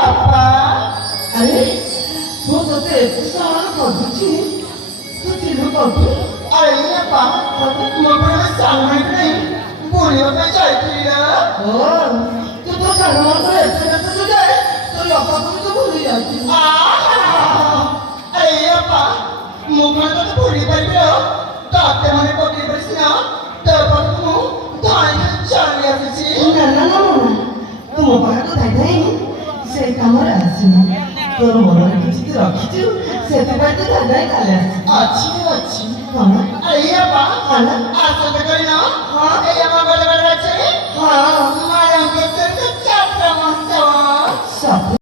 ବାପା ଆରେ ମୁଁ ତତେ ଏତେ ସାରା କରୁଛି ତୁ ଚିହ୍ନ କରୁ ଆରେ ବାପା ମୋ ଉପରେ ସାଙ୍ଗମାନେ ନାହିଁ ବୁଲିବା ପାଇଁ ଯାଇଥିଲି ନା ଓ ତୁ ତ ସାଙ୍ଗମାନଙ୍କର ଏତେ କେତେ ଯାଏ ତୋ ବାପାକୁ ବି ତ ଭୁଲି ଯାଉଛି ଆରେ ବାପା ମୁଁ କଣ ତତେ ଭୁଲି ପାରିବି ତତେ ମନେ ପକେଇ ପାରିଛି ନା ତୋ ପାଖକୁ ମୁଁ ଧରିକି ଚାଲି ଆସିଛି ନା ନା ନା ନା ତୁ ମୋ ପାଖକୁ ଧାଇ ସେଇ କାମରେ ଆସିନି ତୋର ମନରେ କିଛି ତୁ ରଖିଛୁ ସେଥିପାଇଁ ତୁ ଧାଇ ଚାଲି ଆସିଛୁ ଅଛି କଣ ଆରେ ବାପା କଣ ଆସନ୍ତା କରିନ ହଁ এই আমার বলে বলে আছে ହଁ মারাঙ্কে চারটা মাস ସବୁ